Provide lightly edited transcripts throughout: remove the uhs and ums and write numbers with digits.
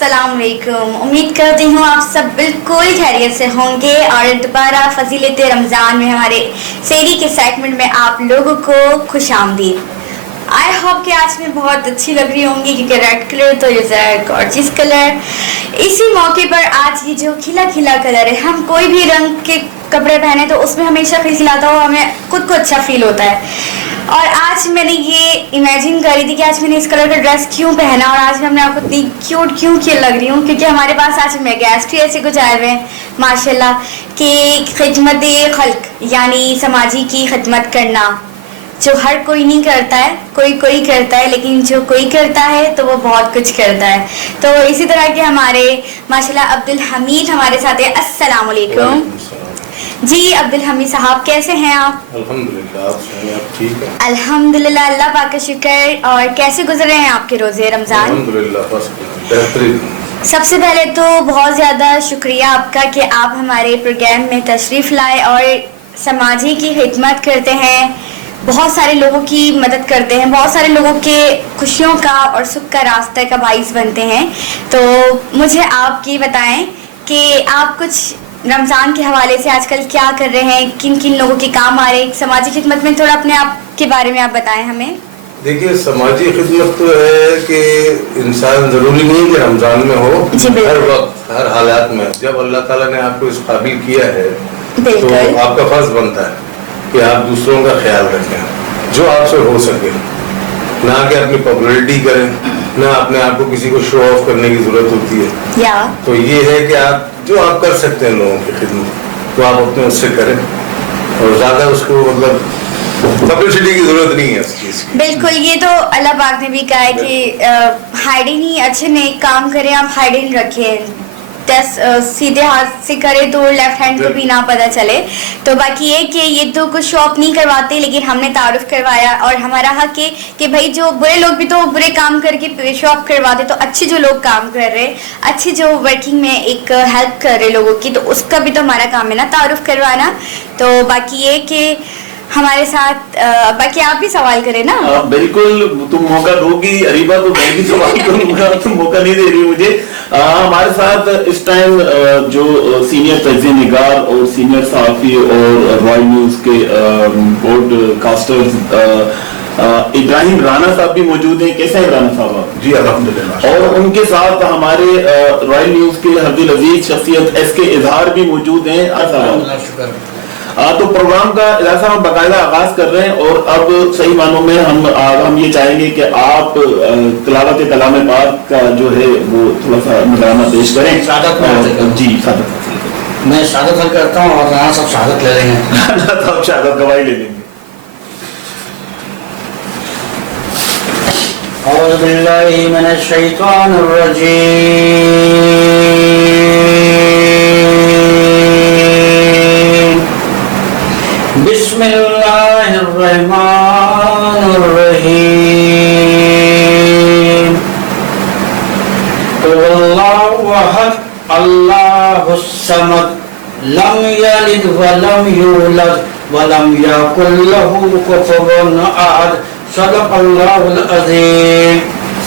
अस्सलाम वालेकुम। उम्मीद करती हूँ आप सब बिल्कुल खैरियत से होंगे और दोबारा फजीलत रमज़ान में हमारे सेहरी के सेगमेंट में आप लोगों को खुश आमदीद। आई होप कि आज मैं बहुत अच्छी लग रही होंगी क्योंकि रेड कलर तो इज़ अ गॉर्जियस कलर। इसी मौके पर आज ये जो खिला खिला कलर है, हम कोई भी रंग के कपड़े पहने तो उसमें हमेशा खिलखिलाता हो, हमें खुद को अच्छा फील होता है। और आज मैंने ये इमेजिन करी थी कि आज मैंने इस कलर का ड्रेस क्यों पहना और आज मैं अपने आप को इतनी क्यूट क्यों लग रही हूँ, क्योंकि हमारे पास आज में गेस्ट ही ऐसे कुछ आए हुए हैं माशाल्लाह कि खिदमत खल्क यानी समाजी की खिदमत करना जो हर कोई नहीं करता है, कोई करता है, लेकिन जो कोई करता है तो वो बहुत कुछ करता है। तो इसी तरह के हमारे माशाल्लाह अब्दुल हमीद हमारे साथ है। अस्सलाम वालेकुम जी। अब्दुल हमीद साहब कैसे हैं आप? अल्हम्दुलिल्लाह, आप ठीक हैं? अल्हम्दुलिल्लाह, अल्लाह पाक का शुक्र। और कैसे गुजरे हैं आपके रोजे रमजान? अल्हम्दुलिल्लाह बस बेहतरीन। सबसे पहले तो बहुत ज़्यादा शुक्रिया आपका कि आप हमारे प्रोग्राम में तशरीफ़ लाए और समाजी की खिदमत करते हैं, बहुत सारे लोगों की मदद करते हैं, बहुत सारे लोगों के खुशियों का और सुख का रास्ते का बाइस बनते हैं। तो मुझे आप ये बताएं कि आप कुछ रमज़ान के हवाले से आजकल क्या कर रहे हैं, किन किन लोगों के काम आ रहे हैं समाजी खिदमत में, थोड़ा अपने आप के बारे में आप बताएं हमें। देखिए, समाजी खिदमत तो है कि इंसान ज़रूरी नहीं कि रमज़ान में हो, हर वक्त हर हालात में। जब अल्लाह ताला ने आपको इस काबिल किया है तो आपका फर्ज बनता है कि आप दूसरों का ख्याल रखें जो आपसे हो सके, ना कि अपनी पॉपुलैरिटी करें, ना अपने आप को किसी को शो ऑफ करने की जरूरत होती है। तो ये है कि आप जो आप कर सकते हैं लोगों की खिदमत तो आप अपने उससे करें और ज़्यादा उसको मतलब पब्लिसिटी की जरूरत नहीं है उस चीज़ की। बिल्कुल, ये तो अल्लाह पाक ने भी कहा है कि हाइडिंग ही अच्छे नेक काम करें, आप हाइडिंग रखें, सीधे हाथ से करे तो लेफ्ट हैंड को भी ना पता चले। तो बाकी ये कि ये तो कुछ शॉप नहीं करवाते, लेकिन हमने तारुफ करवाया और हमारा हक है कि भाई जो बुरे लोग भी तो बुरे काम करके शॉप करवाते, तो अच्छे जो लोग काम कर रहे, अच्छे जो वर्किंग में एक हेल्प कर रहे लोगों की, तो उसका भी तो हमारा काम है ना तारुफ करवाना। तो बाकी ये कि हमारे साथ बाकी आप भी सवाल करें ना। बिल्कुल, तुम मौका दोगी अरीबा तो मैं भी सवाल करूंगा, तुम मौका नहीं दे रही मुझे। हमारे साथ इस टाइम जो सीनियर तज्ज़िया निगार और सीनियर सहाफ़ी और रॉयल न्यूज़ के पॉडकास्टर्स इब्राहिम राना साहब भी मौजूद हैं। कैसे हैं राना साहब? जी अल्हम्दुलिल्लाह। और उनके साथ हमारे रॉयल न्यूज़ के हब्दुल अजीज शख्सियत SK इजहार भी मौजूद हैं। तो प्रोग्राम का इलाका हम बाकायदा आगाज कर रहे हैं और अब सही मानों में हम ये चाहेंगे कि आप तिलावत कलाम पाक का जो है वो थोड़ा सा नजराना पेश करें। जी शहादत मैं शहादत हल करता हूँ और राना साहब शहादत ले रहे हैं। राना साहब शहादत गवाही ले लेंगे। औज़ु बिल्लाहि मिनश शैतानिर रजीम। बिस्मिल्लाहिर रहमानिर रहीम। अल्लाहु अहद अल्लाहुस समद लम यलिद व लम यूलद व लम यकुल लहू कुफुवन अहद। सदक़ल्लाहुल अज़ीम।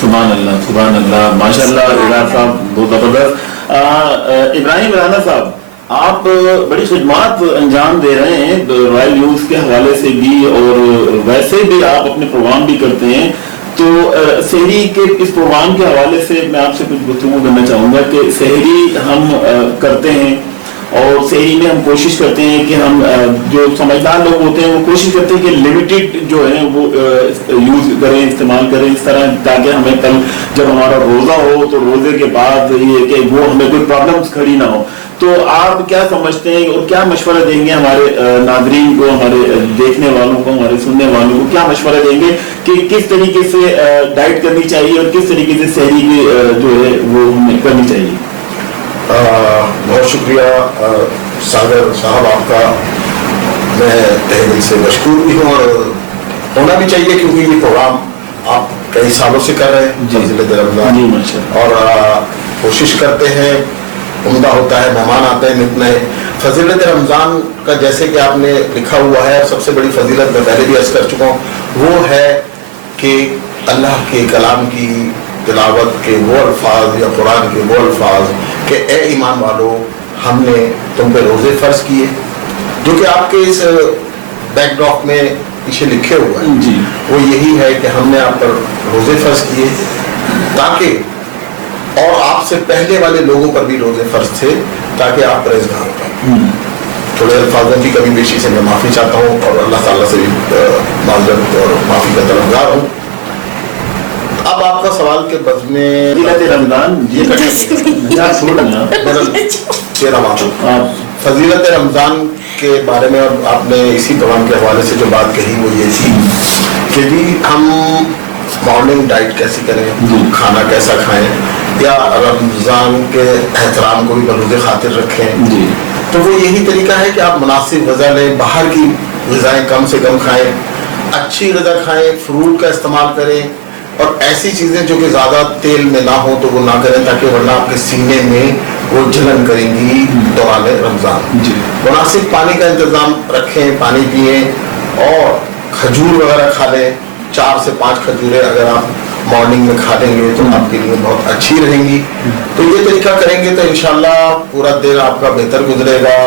सुभान अल्लाह, माशाअल्लाह। इजहार साहब बहुत जबरदस्त। इब्राहिम राना साहब, आप बड़ी खिदमत अंजाम दे रहे हैं रॉयल न्यूज़ के हवाले से भी और वैसे भी आप अपने प्रोग्राम भी करते हैं। तो सहरी के इस प्रोग्राम के हवाले से मैं आपसे कुछ गुफ्तगू करना चाहूँगा कि सहरी हम करते हैं और सहरी में हम कोशिश करते हैं कि हम जो समझदार लोग होते हैं वो कोशिश करते हैं कि लिमिटेड जो है वो यूज करें, इस्तेमाल करें इस तरह, ताकि हमें कल जब हमारा रोज़ा हो तो रोज़े के बाद ये कि वो हमें कोई प्रॉब्लम्स खड़ी ना हो। तो आप क्या समझते हैं और क्या मशवरा देंगे हमारे नाज़रीन को, हमारे देखने वालों को, हमारे सुनने वालों को, क्या मशवरा देंगे कि किस तरीके से डाइट करनी चाहिए और किस तरीके से सहरी की जो है वो हमें करनी चाहिए? बहुत शुक्रिया सागर साहब आपका, मैं तहे दिल से मशकूर भी हूँ और होना भी चाहिए क्योंकि ये प्रोग्राम आप कई सालों से कर रहे हैं फजीलत रमज़ान और कोशिश करते हैं, उम्दा होता है, मेहमान आते हैं नित नए। फजीलत रमज़ान का जैसे कि आपने लिखा हुआ है, सबसे बड़ी फजीलत मैं पहले भी अर्ज़ कर चुका हूँ, वो है कि अल्लाह के कलाम की तिलावत के वो अल्फाज या कुरान के वो अल्फाज कि ए ईमान वालों हमने तुम पे रोज़े फ़र्ज किए, जो कि आपके इस बैकड्रॉप में पीछे लिखे हुआ है जी, वो यही है कि हमने आप पर रोज़े फ़र्ज किए ताकि, और आपसे पहले वाले लोगों पर भी रोज़े फ़र्ज थे ताकि आप परहेज़गार हो। थोड़े अल्फाजों की कमी बेशी से मैं माफ़ी चाहता हूँ और अल्लाह ताला से भी माज़रत और माफ़ी का तलबगार हूँ। अब आपका सवाल के बज़ में रमज़ान फजीलत रमज़ान के बारे में, और आपने इसी प्रोग्राम के हवाले से जो बात कही वो ये थी कि भी हम मॉर्निंग डाइट कैसी करें, खाना कैसा खाएं, या रमज़ान के एहतराम को भी बरूज़ खातिर रखें। तो वो यही तरीका है कि आप मुनासिब ग़िज़ा लें, बाहर की ग़िज़ाएँ कम से कम खाएं, अच्छी ग़िज़ा खाएं, फ्रूट का इस्तेमाल करें, और ऐसी चीज़ें जो कि ज़्यादा तेल में ना हो तो वो ना करें, ताकि वरना आपके सीने में वो जलन करेंगी दौरान रमज़ान। मुनासिब पानी का इंतज़ाम रखें, पानी पिएँ, और खजूर वगैरह खा लें। 4 से 5 खजूरें अगर आप मॉर्निंग में खा लेंगे तो आपके लिए बहुत अच्छी रहेंगी। तो ये तरीका करेंगे तो इंशाल्लाह पूरा दिन आपका बेहतर गुजरेगा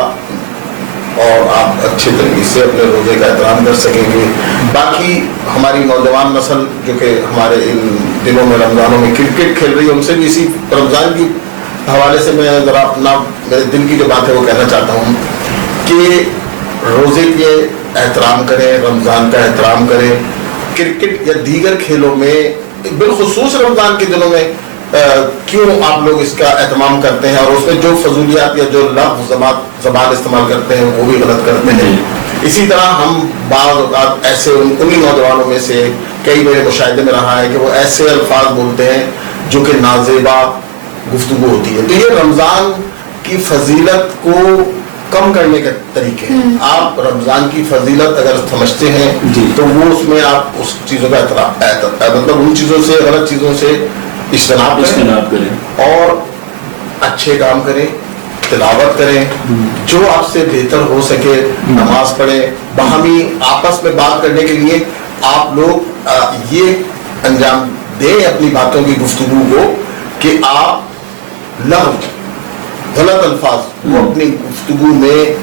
और आप अच्छे तरीके से अपने रोज़े का एहतराम कर सकेंगे। बाकी हमारी नौजवान नस्ल जो कि हमारे इन दिनों में रमज़ानों में क्रिकेट खेल रही है, उनसे भी इसी रमज़ान की हवाले से मैं ज़रा अपना मेरे दिल की जो बात है वो कहना चाहता हूँ कि रोज़े के एहतराम करें, रमज़ान का एहतराम करें। क्रिकेट या दीगर खेलों में बिलखुसूस रमज़ान के दिनों में क्यों आप लोग इसका एहतमाम करते हैं, और उसमें जो फजूलियात या जो लफ्ज़ ज़बान इस्तेमाल करते हैं वो भी गलत करते हैं। इसी तरह हम बाज़ औक़ात ऐसे उन्हीं नौजवानों में से कई मेरे मुशाहिदे में रहा है कि वो ऐसे अल्फाज बोलते हैं जो कि नाज़ेबा गुफ्तगू होती है। तो ये रमज़ान की फजीलत को कम करने के तरीके हैं। आप रमज़ान की फजीलत अगर समझते हैं तो वो उसमें आप उस चीज़ों का मतलब उन चीज़ों से, गलत चीज़ों से इज्तनाब करें और अच्छे काम करें, तिलावत करें, जो आपसे बेहतर हो सके, नमाज पढ़ें। बाहमी आपस में बात करने के लिए आप लोग ये अंजाम दें अपनी बातों की गुफ्तगू को कि आप गलत अल्फाज वो अपनी गुफ्तगू में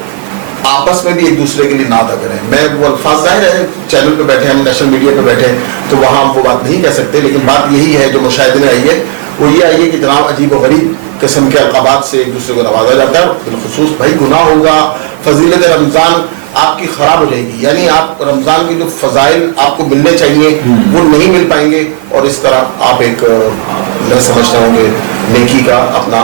आपस में भी एक दूसरे के लिए ना अदा करें। मैं वो अल्फाज, ज़ाहिर है चैनल पे बैठे हैं, हम नेशनल मीडिया पे बैठे हैं तो वहाँ हम वो बात नहीं कह सकते, लेकिन बात यही है जो मुशाहिदे में आई है वो ये आई है कि जनाब अजीब व गरीब किस्म के अलक़ाबात से एक दूसरे को नवाजा जाता है। बिलखुसूस भाई गुनाह होगा, फजीलत रमज़ान आपकी ख़राब हो जाएगी, यानी आप रमज़ान की जो फ़ज़ाइल आपको मिलने चाहिए वो नहीं मिल पाएंगे, और इस तरह आप एक मैं समझता हूँ कि नेकी का अपना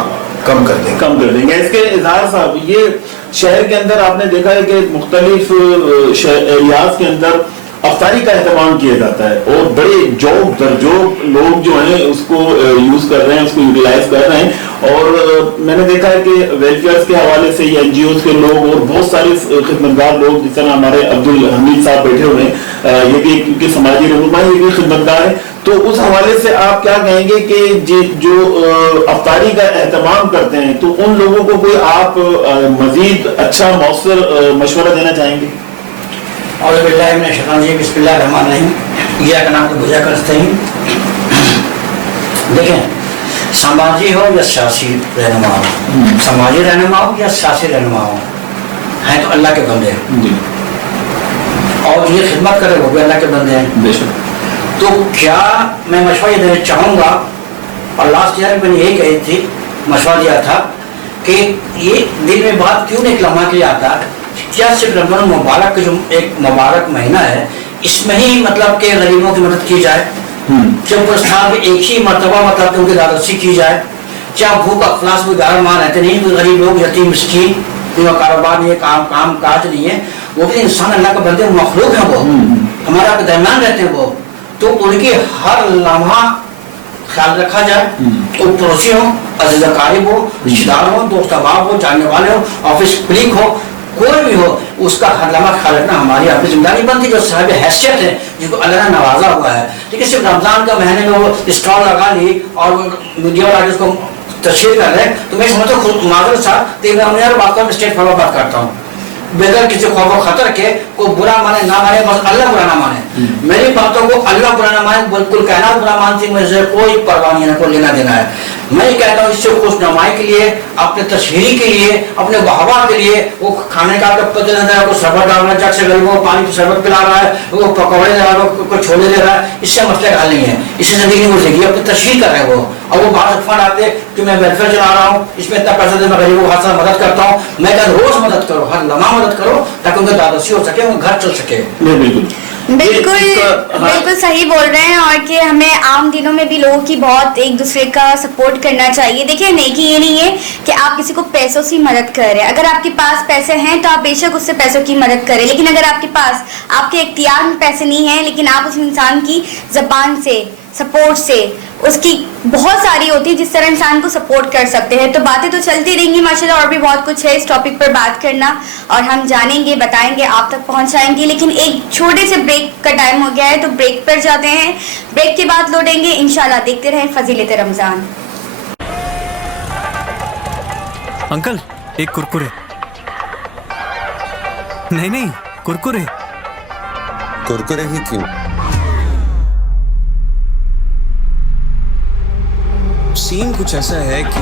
कम कर देंगे। इसके इज़हार साहब, ये शहर के अंदर आपने देखा है कि मुख्तलिफ एरियाज के अंदर अफ्तारी का एहतमाम किया जाता है और बड़े जोक दरजोक लोग जो हैं उसको यूज कर रहे हैं, उसको यूटिलाइज कर रहे हैं। और मैंने देखा है कि वेलफेयर के हवाले से या NGOs के लोग और बहुत सारे खिदमतगार लोग, जिस तरह हमारे अब्दुल हमीद साहब बैठे हुए हैं, ये भी क्योंकि समाजी रहनुमा, ये भी खिदमतगार है, तो उस हवाले से आप क्या कहेंगे कि जो अफ्तारी का एहतमाम करते हैं तो उन लोगों को कोई आप मजीद अच्छा मौसर मशवरा देना चाहेंगे? और देखें, समाजी हो या सियासी रहनुमा हो, समाजी रहनुमा हो या सियासी रहनुमा हो, हैं तो अल्लाह के बंदे हैं, और ये खिदमत करे वो भी अल्लाह के बंदे हैं। तो क्या मैं मशवरा ये देना चाहूँगा, और लास्ट ईयर मैंने यही कही थी, मशवरा दिया था कि ये दिल में बात क्यों नहीं लम्हा के आता, क्या सिर्फ रमज़ान मुबारक का जो एक मुबारक महीना है इसमें ही मतलब के गरीबों की मदद की जाए, जब प्रस्थान में एक ही मरतबा मतलब उनकी दादरसी की जाए, क्या भूख अफलास में गार मान रहते नहीं, कोई गरीब लोग यतीम मिस्कीन जिनका कारोबार नहीं है, काम काज नहीं है, वो भी इंसान अल्लाह का बंदे मखलूक है, वो हमारे आपके दरमियान रहते हैं, वो तो उनके हर लम्हा ख्याल रखा जाए। तो पड़ोसी हो, अज़ीज़-ए-क़रीब हो, रिश्तेदार हो, दोस्त अहबाब हो, जानने वाले हो, ऑफिस क्लिक हो, कोई भी हो, उसका हर लम्हा ख्याल रखना हमारी आपकी जिम्मेदारी बनती है, जो साहिब हैसियत है, जिसको अल्लाह ने नवाजा हुआ है। ठीक है, सिर्फ रमज़ान का महीने में वो स्टॉल लगा ली और मीडिया वाला जिसको तशहीर कर रहे हैं, तो मैं समझता हूँ माजरत साहब, तो मैं यार बात स्टेट फॉरवर्ड बात करता हूँ बगैर किसी खौफ और खतर के को बुरा माने ना माने, बस अल्लाह बुरा ना माने। मेरी बातों को अल्लाह बुरा ना माने, बिल्कुल कहना बुरा मानती, मुझे कोई परवाह नहीं है, कोई लेना देना है। मैं कहता हूँ इससे खुशनुमाई के लिए, अपने तशहीरी के लिए, अपने वाहवा के लिए, वो खाने का आपको पता चलता है, कोई शरबत डाल रहा है, जग से गरीबों को पानी की शरबत पिला रहा है, वो पकौड़े दे रहा है, कोई छोले दे रहा है, इससे मसले का हल नहीं है, इससे जिंदगी नहीं गुजरेगी। अपनी तशहीर कर रहे हैं वो, और वो बाहर फंड आते कि मैं वेलफेयर चला रहा हूँ, इसमें इतना पैसा दे, मैं गरीबों को हर मदद करता हूँ। मैं कहता रोज मदद करो, हर लम्हा मदद करो, ताकि उनका दादोसी हो सके, उनका घर चल सके। बिल्कुल सही बोल रहे हैं। और कि हमें आम दिनों में भी लोगों की बहुत एक दूसरे का सपोर्ट करना चाहिए। देखिए नेकी ये नहीं है कि आप किसी को पैसों से मदद कर रहे हैं। अगर आपके पास पैसे हैं तो आप बेशक उससे पैसों की मदद करें, लेकिन अगर आपके पास आपके इख्तियार में पैसे नहीं हैं, लेकिन आप उस इंसान की ज़बान से, सपोर्ट से, उसकी बहुत सारी होती है जिस तरह इंसान को सपोर्ट कर सकते हैं। तो बातें तो चलती रहेंगी माशाल्लाह, और भी बहुत कुछ है इस टॉपिक पर बात करना, और हम जानेंगे, बताएंगे, आप तक पहुंचाएंगे। लेकिन एक छोटे से ब्रेक का टाइम हो गया है, तो ब्रेक पर जाते हैं। ब्रेक के बाद लौटेंगे इंशाल्लाह। देखते रहें फजीलत रमजान। अंकल एक कुरकुरे। नहीं कुरकुरे। कुरकुरे ही क्यों? सीन कुछ ऐसा है कि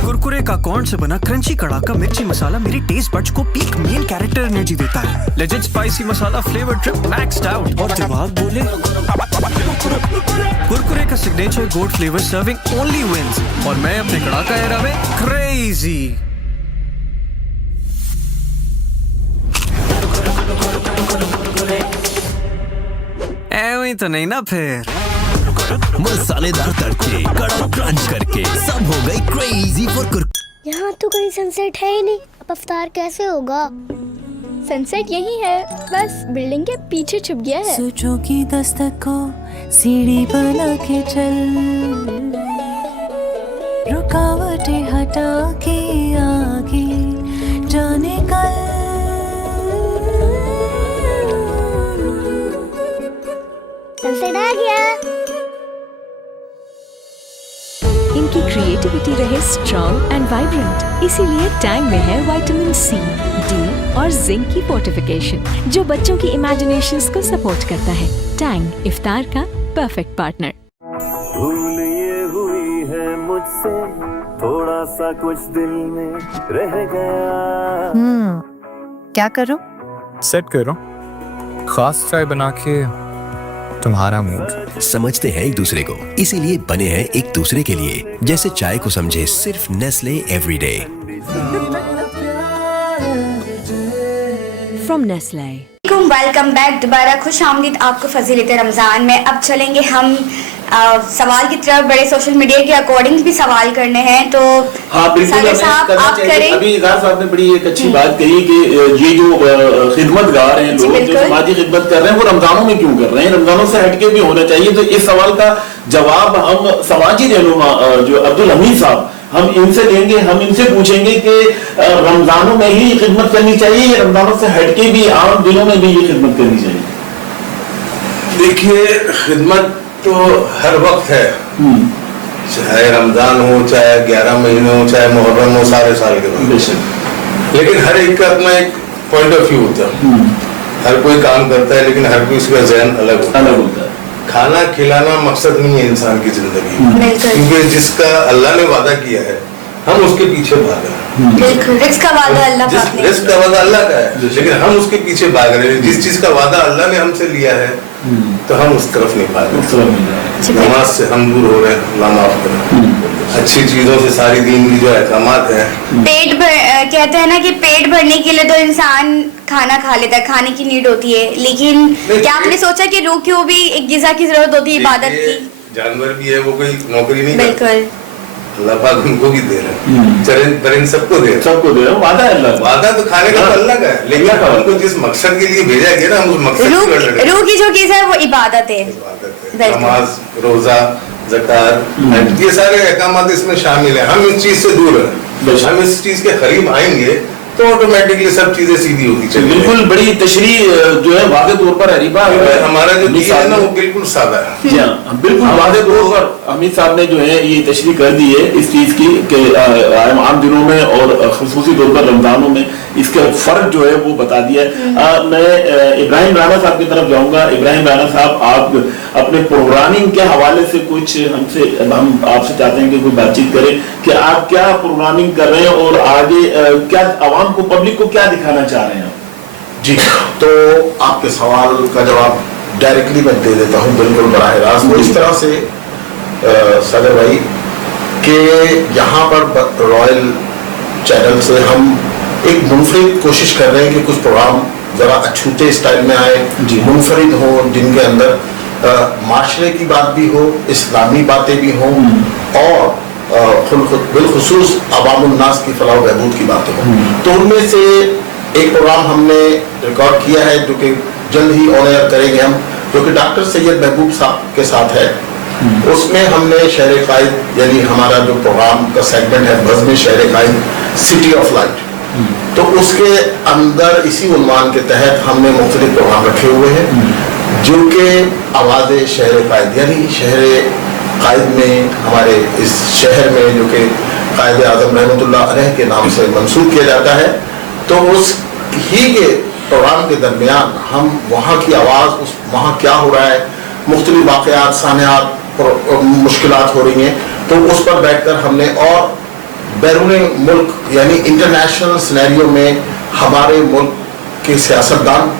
कुरकुरे का कॉर्न से बना क्रंची कड़ाका मिर्ची मसाला मेरी टेस्ट बड्स को पीक मेन कैरेक्टर एनर्जी देता है। Legend spicy masala flavour trip maxed out. और जब आप बोले कुरकुरे का signature gold flavour serving only wins, और मैं अपने कड़ाका एरा में क्रेजी। ऐਵੇਂ तो नहीं ना फिर। मसालेदार तड़के, कड़क क्रंच करके सब हो गई क्रेजी फॉर कुरकुरे। यहाँ तो कहीं सनसेट है ही नहीं, अब अफ्तार कैसे होगा? सनसेट यही है, बस बिल्डिंग के पीछे छुप गया है। सोचो की दस्तक को सीढ़ी बना के चल, रुकावटें हटा के आगे जाने कल। सनसेट आ गया। इनकी क्रिएटिविटी रहे स्ट्रॉन्ग एंड वाइब्रेंट, इसीलिए टैंग में है विटामिन सी, डी और जिंक की फोर्टिफिकेशन, जो बच्चों की इमेजिनेशंस को सपोर्ट करता है। टैंग इफ्तार का परफेक्ट पार्टनर। भूल ये हुई है मुझसे, थोड़ा सा कुछ दिल में रह गया। क्या करो? सेट करो खास चाय बना के तुम्हारा मूड। समझते हैं एक दूसरे को, इसीलिए बने हैं एक दूसरे के लिए। जैसे चाय को समझे सिर्फ Nestle everyday. From Nestle. Welcome back, दोबारा खुश आमदीद आपको फजीलत रमजान में। अब चलेंगे हम सवाल की तरफ। बड़े सोशल मीडिया के अकॉर्डिंग भी सवाल करने हैं, तो हाँ बिल्कुल साहब आप करें। अभी इज़ार साहब ने बड़ी एक अच्छी बात कही कि ये जो खिदमतगार हैं लोग, जो समाजी खिदमत कर रहे हैं, वो रमजानों में क्यों कर रहे हैं? रमजानों से हटके भी होना चाहिए। तो इस सवाल का जवाब हम समाजी रहनुमा जो अब्दुल हमीद साहब, हम इनसे लेंगे। हम इनसे पूछेंगे कि रमजानों में ही खिदमत करनी चाहिए या रमजानों से हटके भी आम दिनों में भी ये खिदमत करनी चाहिए? देखिए, खिदमत तो हर वक्त है, चाहे रमजान हो, चाहे 11 महीने हो, चाहे मुहर्रम हो, सारे साल के बाद। लेकिन हर एक का अपना एक पॉइंट ऑफ व्यू होता है। हर कोई काम करता है, लेकिन हर कोई इसका ज़हन अलग होता है। खाना खिलाना मकसद नहीं है इंसान की जिंदगी, क्योंकि जिसका अल्लाह ने वादा किया है हम उसके पीछे भाग रहे हैं। रिस्क का वादा अल्लाह का है, लेकिन हम उसके पीछे भाग रहे हैं। जिस चीज का वादा अल्लाह ने हमसे लिया है तो हम उस तरफ नहीं भाग रहे। नमाज से हम दूर हो रहे हैं, अल्लाह माफ करे। अच्छी चीजों से सारी दीन की जो अहकामात है। पेट भर कहते हैं ना कि पेट भरने के लिए तो इंसान खाना खा लेता है, खाने की नीड होती है, लेकिन क्या आपने सोचा कि रूह को भी एक ग़िज़ा की जरूरत होती है, इबादत की? जानवर भी है, वो कोई नौकरी नहीं बिल्कुल, अल्लाह पाक उनको भी दे रहे हैं, परिंद सबको दे रहे हैं। वादा है अल्लाह, वादा तो खाने का तो अल्लाह का है, लेकिन उनको जिस मकसद के लिए भेजा गया ना, हम उस मकसद रूह की जो चीज है वो इबादत है। नमाज, रोजा, ज़कात, ये सारे अहकामात इसमें शामिल है। हम इस चीज से दूर हैं। हम इस चीज के करीब आएंगे तो ऑटोमेटिकली सब चीजें सीधी होती चली। बिल्कुल, बड़ी तशरीह जो है वादे तौर पर हरीबा हमारा जो दीन है ना वो बिल्कुल सादा है। जी हाँ, बिल्कुल वादे तौर पर हमीद साहब ने जो है ये तशरीह कर दी है इस चीज की कि आम दिनों में और खुसूसी तौर पर रमजानों में इसका फर्क जो है वो बता दिया है। मैं इब्राहिम राना साहब की तरफ जाऊंगा। इब्राहिम राना साहब, आप अपने प्रोग्रामिंग के हवाले से कुछ हम आपसे चाहते हैं कि कोई बातचीत करें कि आप क्या प्रोग्रामिंग कर रहे हैं और आगे क्या आवाम को, पब्लिक को क्या दिखाना चाह रहे हैं? जी, तो आपके सवाल का जवाब डायरेक्टली मैं दे देता हूँ, बिल्कुल बराह रास्त। वो इस तरह से सागर भाई कि यहाँ पर रॉयल चैनल से हम एक मुनफरिद कोशिश कर रहे हैं कि कुछ प्रोग्राम ज़रा अछूते स्टाइल में आए, मुनफरिद हो, जिनके अंदर माशरे की बात भी हो, इस्लामी बातें भी हों और बिलखुसूस अवामुन्नास की फलाह बहबूद की बातें हों। तो उनमें से एक प्रोग्राम हमने रिकॉर्ड किया है जो कि जल्द ही ऑन एयर करेंगे हम, जो कि डॉक्टर सैयद महबूब साहब के साथ है। उसमें हमने शहर कायद यानी हमारा जो प्रोग्राम का सेगमेंट है बज़्म शहर कायद सिटी ऑफ लाइट, तो उसके अंदर इसी उन्वान के तहत हमने मुख्तलिफ प्रोग्राम रखे हुए हैं जो कि आवाज़ शहर कायद यानी शहर कायद में हमारे इस शहर में जो कि कायद आज़म रहमतुल्लाह अलैह के नाम से मंसूब किया जाता है, तो उस ही के प्रोग्राम के दरमियान हम वहाँ की आवाज़, उस वहाँ क्या हो रहा है, मुख्तलिफ वाक़यात, सानियात, मुश्किलात हो रही हैं, तो उस पर बैठकर हमने और बैरूनी मुल्क यानी इंटरनेशनल सिनेरियो में हमारे मुल्क के सियासतदान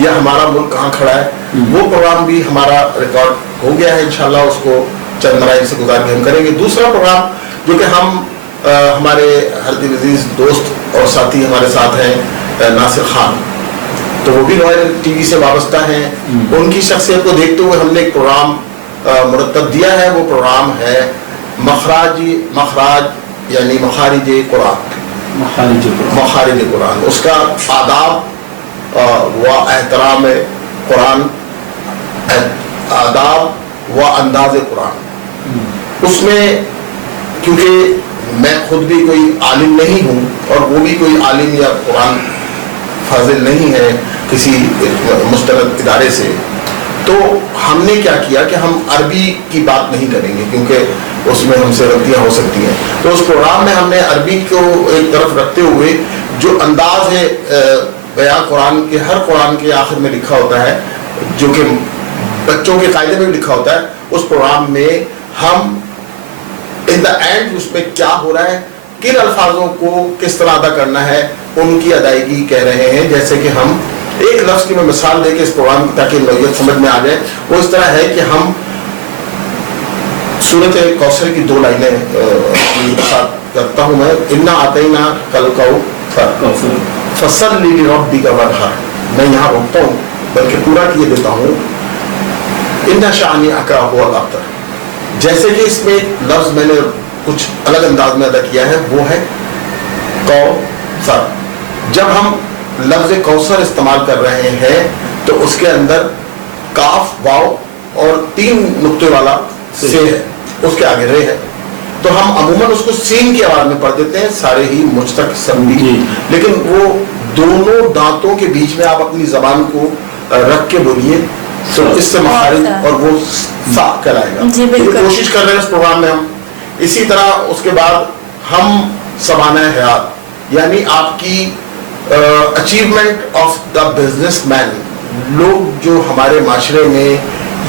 या हमारा मुल्क कहाँ खड़ा है, वो प्रोग्राम भी हमारा रिकॉर्ड हो गया है। इंशाल्लाह उसको चंद मराइल से गुजार के हम करेंगे। दूसरा प्रोग्राम जो कि हम हमारे हरदिल अजीज दोस्त और साथी हमारे साथ हैं नासिर खान, तो वो भी रॉयल टीवी से वाबस्ता हैं। उनकी शख्सियत को देखते हुए हमने एक प्रोग्राम मुरतब दिया है। वो प्रोग्राम है मखराज यानी मखारिज कुरान, उसका आदाब व एहतराम कुरान, आदाब व अंदाज कुरान। उसमें क्योंकि मैं खुद भी कोई आलिम नहीं हूँ और वो भी कोई आलिम या कुरान फाजिल नहीं है किसी मुस्तनद इदारे से, तो हमने क्या किया कि हम अरबी की बात नहीं करेंगे क्योंकि उसमें हमसे गलतियाँ हो सकती हैं। तो उस प्रोग्राम में हमने अरबी को एक तरफ रखते हुए जो अंदाज है बयां कुरान के, हर कुरान के आखिर में लिखा होता है, जो कि बच्चों के कायदे में भी लिखा होता है, उस प्रोग्राम में हम इन द एंड उसमें क्या हो रहा है, किन अल्फाजों को किस तरह अदा करना है, उनकी अदायगी कह रहे हैं। जैसे कि हम एक लफ्ज़ की मैं मिसाल देके इस प्रोग्राम की ताकि नौयत समझ में आ जाए, वो इस तरह है कि हम सूरत कौसर की 2 लाइनें करता हूँ मैं। इन्ना आतैना कल फसल्ली लिरब्बिका वन्हर, मैं यहाँ रुकता हूँ बल्कि पूरा किए देता हूँ। इन्ना शानिअका हुवल अब्तर, जैसे कि इसमें लफ्ज़ मैंने कुछ अलग अंदाज में अदा किया है, वो है कौसर। जब हम लफ्ज़ कौसर इस्तेमाल कर रहे हैं तो उसके अंदर काफ, वाव और 3 नुक्ते वाला से है, उसके आगे रे है, तो हम अमूमन उसको सीन की आवाज में पढ़ देते हैं, सारे ही मुझ तक समझी, लेकिन वो दोनों दांतों के बीच में आप अपनी जबान को रख के बोलिए तो इससे मखारिज और वो साफ कराएगा। ये कोशिश कर रहे हैं इस प्रोग्राम में हम। इसी तरह उसके बाद हम सबाना हयात यानी आपकी अचीवमेंट ऑफ द बिजनेसमैन, लोग जो हमारे माशरे में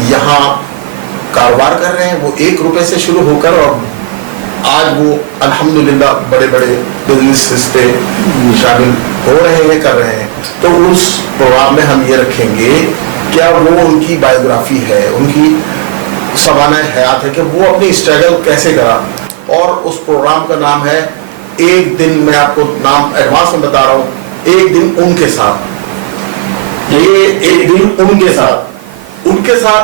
यहाँ कारोबार कर रहे हैं वो 1 रुपए से शुरू होकर और आज वो अल्हम्दुलिल्लाह बड़े बड़े बिजनेस पे शामिल हो रहे हैं, कर रहे हैं। तो उस प्रोग्राम में हम ये रखेंगे क्या वो उनकी बायोग्राफी है, उनकी सबाना हयात है कि वो अपनी स्ट्रगल कैसे करा, और उस प्रोग्राम का नाम है एक दिन, मैं आपको नाम एडवांस में बता रहा हूँ, एक दिन उनके साथ। ये एक दिन उनके साथ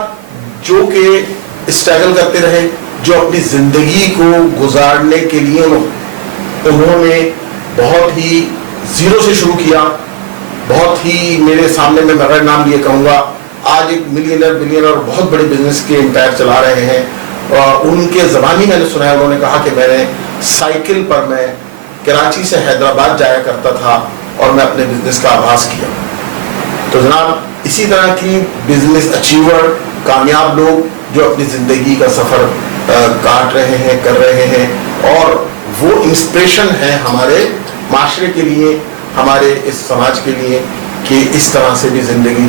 जो कि स्ट्रगल करते रहे, जो अपनी जिंदगी को गुजारने के लिए उन्होंने बहुत ही जीरो से शुरू किया, बहुत ही मेरे सामने में मगर नाम लिए कहूँगा, आज एक बिलियनर बहुत बड़े बिजनेस के एम्पायर चला रहे हैं। और उनके ज़बानी मैंने सुना है, उन्होंने कहा कि मैंने साइकिल पर मैं कराची से हैदराबाद जाया करता था और मैं अपने बिजनेस का आगाज किया। तो जनाब इसी तरह की बिजनेस अचीवर कामयाब लोग जो अपनी ज़िंदगी का सफ़र काट रहे हैं, कर रहे हैं, और वो इंस्पिरेशन है हमारे माशरे के लिए, हमारे इस समाज के लिए कि इस तरह से भी ज़िंदगी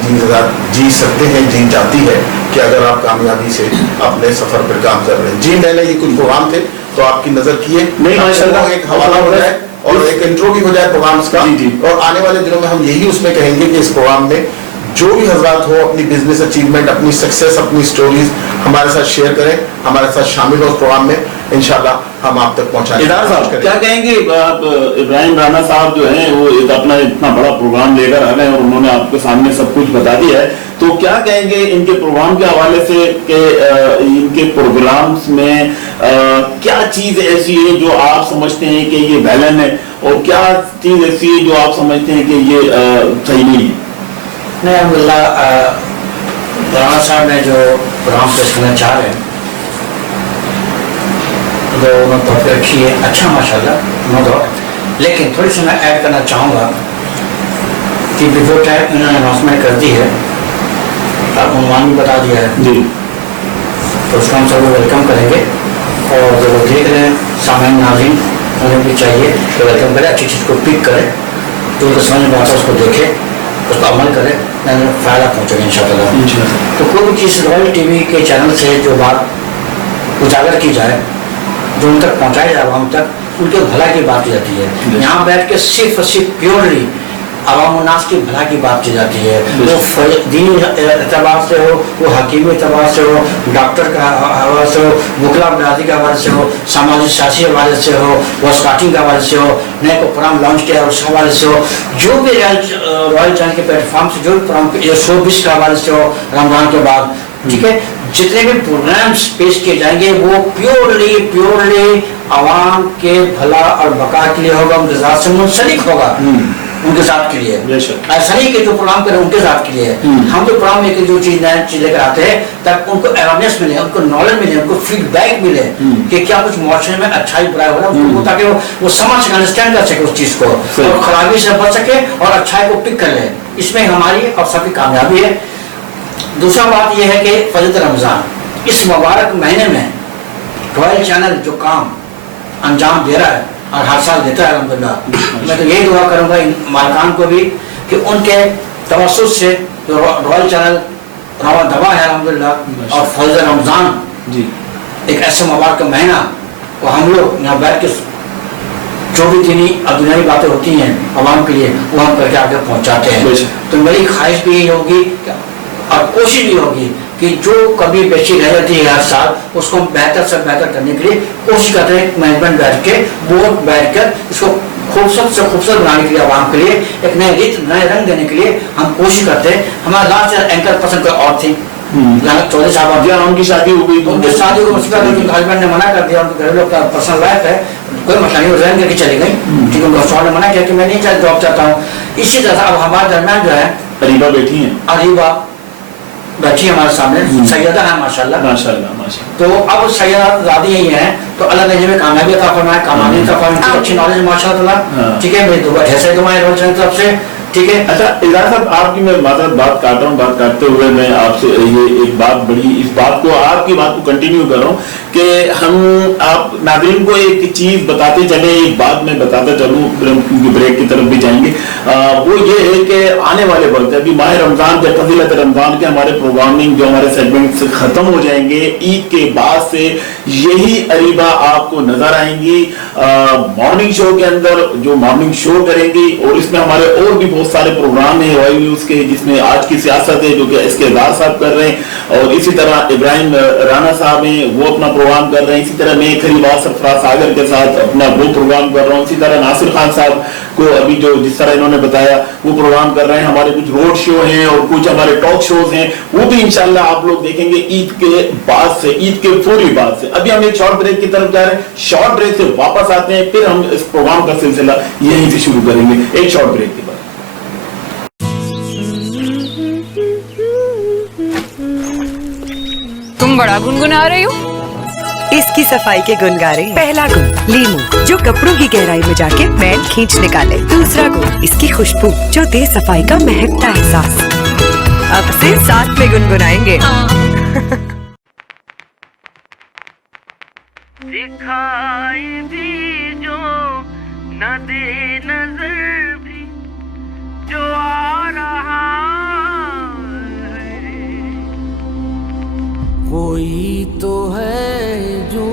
जी सकते हैं, जी जाती है कि अगर आप कामयाबी से अपने सफ़र पर काम कर रहे हैं। जी मैंने ये कुछ प्रोग्राम थे तो आपकी नज़र किए, एक हवाला हो जाए और एक इंट्रो भी हो जाए प्रोग्राम्स का, और आने वाले दिनों में हम यही उसमें कहेंगे कि इस प्रोग्राम में जो भी हजरात हो अपनी बिजनेस अचीवमेंट, अपनी सक्सेस, अपनी स्टोरीज हमारे साथ शेयर करें, हमारे साथ शामिल हो उस प्रोग्राम में, इंशाल्लाह हम आप तक पहुंचाएंगे। क्या कहेंगे इब्राहिम राना साहब जो हैं वो एक अपना इतना बड़ा प्रोग्राम लेकर आ गए और उन्होंने आपके सामने सब कुछ बता दिया है, तो क्या कहेंगे इनके प्रोग्राम के हवाले से कि इनके प्रोग्राम्स में क्या चीज ऐसी है जो आप समझते हैं कि ये बैलेंस है, और क्या चीज ऐसी है जो आप समझते हैं कि ये सही नहीं है? नहीं, अल्हम्दुलिल्लाह राना साहब ने जो प्रोग्राम पेश करना चाह रहे हैं तो उन्होंने टॉपिक रखी है, अच्छा माशाल्लाह, नो डाउट। लेकिन थोड़ी सी मैं ऐड करना चाहूँगा कि बिफोर टाइम इन्होंने अनाउंसमेंट कर दी है, आप उन्वान भी बता दिया है जी, तो उसका हम सब वेलकम करेंगे। और जो लोग देख रहे हैं सामान्य नाज़रीन, उन्हें भी चाहिए कि वेलकम करें, अच्छी चीज़ को पिक करें, जो उनको समझ में आता है उसको देखें, उस पर अमल करें, फ़ायदा पहुँचेगा इंशाअल्लाह। तो कोई भी चीज़ रॉयल टीवी के चैनल से जो बात उजागर की जाए, जो उन तक पहुँचाई जाए आवाम तक, उनके भला की बात की जाती है। यहाँ बैठ के सिर्फ और सिर्फ प्योरली आवाम उन्नास की भला की बात की जाती है, वो दीनी एतबार से हो, वो हकीमी एतबार से हो, डॉक्टर का हवाले से हो, वकला बरादरी के हवाले से हो, सामाजिक सियासी हवाले से हो, वो स्काटिंग के हवाले से हो, नए को प्रोग्राम लॉन्च किया उस हवाले से हो, जो भी रॉयल चैनल के प्लेटफॉर्म से जो भी प्रोग्राम शोबिस के हवाले से हो, रमजान के बाद, ठीक है, जितने भी प्रोग्राम्स पेश किए जाएंगे वो प्योरली आवाम के भला और बका के लिए होगा, उनके साथ से मुंसलिक होगा, उनके साथ के लिए, ऐसा नहीं कि जो प्रोग्राम करें उनके साथ के लिए। हम जो प्रोग्राम में जो चीज नई चीज लेकर आते हैं ताकि उनको अवेयरनेस मिले, उनको नॉलेज मिले, उनको फीडबैक मिले कि क्या कुछ मुआशरे में अच्छाई बुराई हो रहा है, ताकि वो समझ सके, अंडरस्टैंड कर सके उस चीज को, और खराबी से बच सके और अच्छाई को पिक कर ले। इसमें हमारी और सबकी कामयाबी है। दूसरा बात यह है कि फजल रमजान, इस मुबारक महीने में रॉयल चैनल जो काम अंजाम दे रहा है और हर साल देता है अल्हम्दुलिल्लाह, मैं तो यही दुआ करूंगा इन मालिकान को भी कि उनके तवस्सुत से जो रॉयल चैनल रवा दवा है अल्हम्दुलिल्लाह, और फजल रमजान जी एक ऐसा मुबारक महीना वो हम लोग यहाँ बैठ के जो भी दीनी और दुनियावी बातें होती हैं आवाम के लिए वो हम करके आगे पहुँचाते हैं। तो मेरी ख्वाहिश भी यही होगी और कोशिश भी होगी कि जो कभी बेची रह जाती है हर साल उसको हम बेहतर से बेहतर करने के लिए कोशिश करते हैं। मैनेजमेंट बैठ के, बोर्ड बैठ कर इसको खूबसूरत से खूबसूरत बनाने के लिए, आवाम के लिए एक नए रीत, नए रंग देने के लिए हम कोशिश करते हैं। हमारा लास्ट एंकर पर्सन कोई और थी, चौधरी साहब, उनकी शादी हो गई, उनकी शादी को उनके हस्बैंड ने मना कर दिया, उनके घरेलू का पर्सनल लाइफ है, कोई मसला नहीं, वो रैन करके चली गई, ठीक है, उनका हस्बैंड ने मना किया कि मैं नहीं जॉब चाहता हूँ। इसी तरह अब हमारे दरमियान जो है अरीबा बैठी है, अरीबा बैठी हमारे सामने, सैयदा है माशाल्लाह माशाल्लाह। तो अब सैयदादी यही है, तो अल्लाह ने हमें कामयाबी अता फरमाए, कामयाबी अता फरमाए, अच्छी नॉलेज माशाल्लाह, ठीक है, मेरी दुआ ढेर दुआएं रोज तरफ से, ठीक है। अच्छा इजरार साहब, आपकी मैं बात काट रहा हूँ, बात काटते हुए मैं आपसे ये एक बात बड़ी, इस बात को, आपकी बात को कंटिन्यू कर रहा हूँ कि हम आप नाज़रीन को एक चीज बताते चले, एक बात मैं बताता चलूँ, क्योंकि ब्रेक की तरफ भी जाएंगे। वो ये है कि आने वाले वक्त अभी माह रमजान, जब फजीलत रमजान के हमारे प्रोग्रामिंग जो हमारे सेगमेंट खत्म हो जाएंगे, ईद के बाद से यही अरीबा आपको नजर आएंगी मॉर्निंग शो के अंदर, जो मॉर्निंग शो करेंगी, और इसमें हमारे और भी बहुत सारे प्रोग्राम हैं रॉयल न्यूज के, जिसमें आज की सियासत है जो कि इसके इज़हार साहब कर रहे हैं, और इसी तरह इब्राहिम राना साहब हैं वो अपना प्रोग्राम कर रहे हैं, इसी तरह मैं खलीबाज सरफराज सागर के साथ अपना वो प्रोग्राम कर रहा हूँ, इसी तरह नासिर खान साहब को अभी जो जिस तरह इन्होंने बताया वो प्रोग्राम कर रहे हैं, हमारे कुछ रोड शो हैं और कुछ हमारे टॉक शोज हैं, वो भी इंशाल्लाह आप लोग देखेंगे ईद के बाद से, ईद के फौरी बाद से। अभी हम एक शॉर्ट ब्रेक की तरफ जा रहे हैं, शॉर्ट ब्रेक से वापस आते हैं, फिर हम इस प्रोग्राम का सिलसिला यहीं से शुरू करेंगे एक शॉर्ट ब्रेक के बाद। तुम बड़ा गुनगुना रही हो, इसकी सफाई के गुण गा रहे हैं। पहला गुण लीमू, जो कपड़ों की गहराई में जाके मैल खींच निकाले। दूसरा गुण इसकी खुशबू, जो दे सफाई का महकता एहसास। अब से साथ में गुनगुनाएंगे। दिखाई भी जो न दे नजर भी जो आ रहा है, कोई तो है जो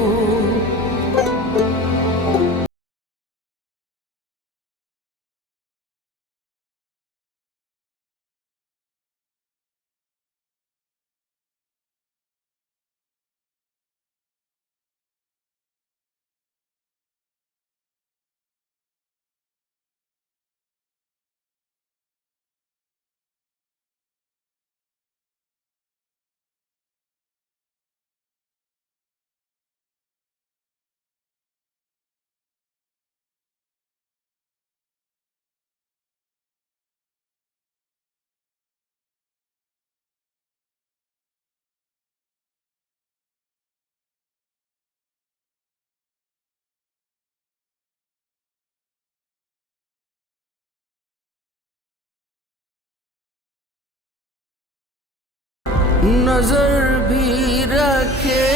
नजर भी रखे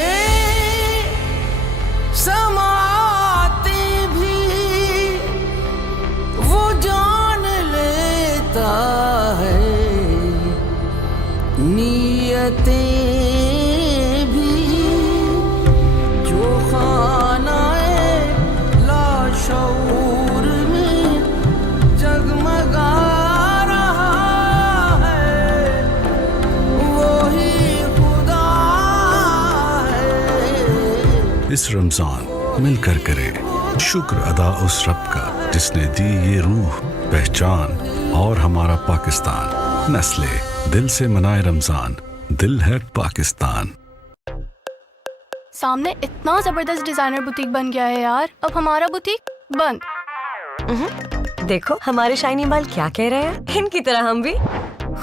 समाते भी वो जान लेता है, नीयतें भी जो खानाए लाशऊर में जगमगा इस रमजान मिलकर करें शुक्र अदा उस रब का जिसने दी ये रूह पहचान और हमारा पाकिस्तान। नेस्ले, दिल से मनाए रमजान, दिल है पाकिस्तान। सामने इतना जबरदस्त डिजाइनर बुटीक बन गया है यार, अब हमारा बुटीक बंद। देखो हमारे शाइनी बाल क्या कह रहे हैं, इनकी तरह हम भी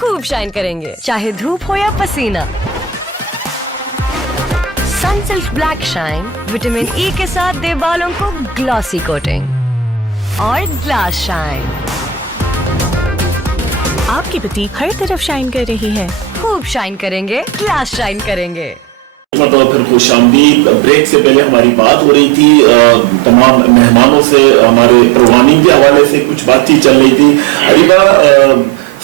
खूब शाइन करेंगे, चाहे धूप हो या पसीना। Sunsilk black shine vitamin E के साथ दे बालों को ग्लॉसी कोटिंग और ग्लास शाइन। आपकी बुटीक हर तरफ शाइन कर रही है। खूब शाइन करेंगे, ग्लास शाइन करेंगे। तो फिर खुशामदीद। ब्रेक से पहले हमारी बात हो रही थी, तमाम मेहमानों से हमारे प्रोग्रामिंग के हवाले से कुछ बातचीत चल रही थी। अरीबा,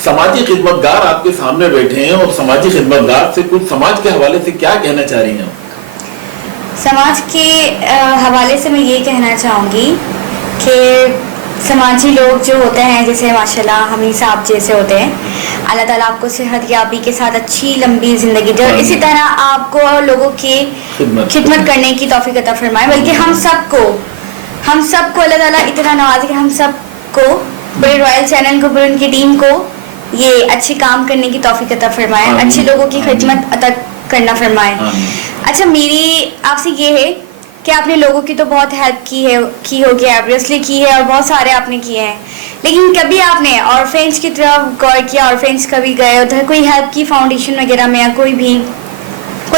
समाजी खिदमतगार आपके सामने बैठे हैं और समाजी खिदमतगार से कुछ समाज के हवाले से क्या कहना चाह रही हैं? समाज के हवाले से मैं ये कहना चाहूँगी कि समाजी लोग जो होते हैं, जैसे माशाल्लाह हमी साहब जैसे होते हैं, अल्लाह ताला आपको सेहत याबी के साथ अच्छी लंबी ज़िंदगी दे और इसी तरह आपको लोगों की खिदमत करने की तौफीक अता फरमाए। बल्कि हम सबको अल्लाह ताला इतना नवाजे कि हम सबको, पूरे रॉयल चैनल को, पूरी उनकी टीम को ये अच्छे काम करने की तौफीक अता फरमाए, अच्छे लोगों की खिदमत अता करना फरमाए। अच्छा, मेरी आपसे ये है कि आपने लोगों की तो बहुत हेल्प की होगी, ऑब्वियसली की है और बहुत सारे आपने किए हैं, लेकिन कभी आपने ऑर्फेंज की तरफ गौर किया? ऑर्फेंज कभी गए उधर, कोई हेल्प की फाउंडेशन वगैरह में, या कोई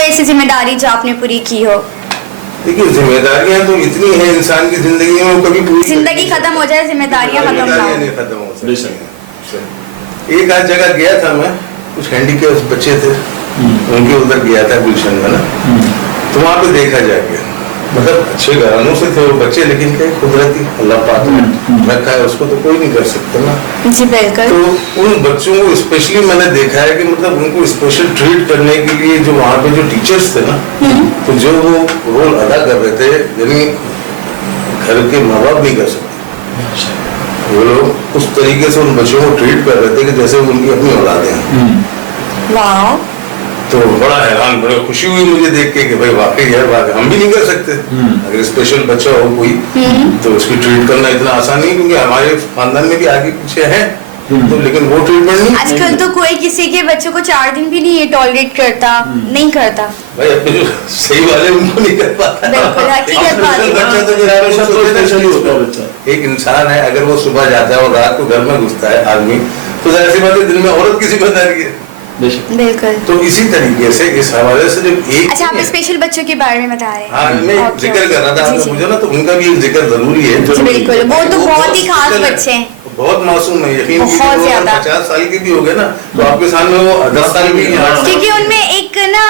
ऐसी जिम्मेदारी जो आपने पूरी की हो? देखिए, जिम्मेदारियां तो इतनी हैं इंसान की जिंदगी में, वो कभी पूरी जिंदगी खत्म हो जाए, जिम्मेदारियां खत्म ना हो। एक आध जगह गया था मैं, कुछ हैंडीकैप बच्चे थे, उनके उधर गया था गुलशन में ना, तो वहाँ पे देखा जाके, मतलब अच्छे घरानों से थे वो बच्चे, लेकिन क्या कुदरती अल्लाह पाक ने रखा है, उसको तो कोई नहीं कर सकता ना जी, बिल्कुल। तो उन बच्चों को स्पेशली मैंने देखा है कि मतलब उनको स्पेशल ट्रीट करने के लिए जो वहाँ पे जो टीचर्स थे ना, तो जो वो रोल अदा कर रहे थे, यानी घर के माँ बाप नहीं कर सकते, वो लोग उस तरीके से उन बच्चों को ट्रीट कर रहे थे कि जैसे उनकी अपनी औलादे हैं। वाह, तो बड़ा हैरान, बड़ा खुशी हुई मुझे देख के कि भाई वाकई यार बात हम भी नहीं कर सकते। अगर स्पेशल बच्चा हो कोई तो उसकी ट्रीट करना इतना आसान नहीं, क्योंकि हमारे खानदान में भी आगे पीछे है, तो लेकिन वो ट्रीटमेंट नहीं। आजकल तो कोई किसी के बच्चों को 4 दिन भी नहीं टॉलरेट करता, नहीं करता भाई, अपने जो सही वाले उनको नहीं कर पाता। एक इंसान है, अगर वो सुबह जाता है और रात को घर में घुसता है आदमी, तो जाहिर सी बात है दिन में औरत की जिम्मेदारी है, बिल्कुल। तो इसी तरीके से इस हवाले से जब एक अच्छा आप स्पेशल बच्चों के बारे में बता रहे हैं। हाँ मैं जिक्र कर रहा था आपको, मुझे ना तो उनका भी जिक्र जरूरी है। बिल्कुल, वो तो बहुत ही खास बच्चे हैं, बहुत मासूम है, यकीन कीजिए 50 साल के भी हो गए ना तो आपके सामने वो 10 साल भी हैं, क्योंकि उनमें एक ना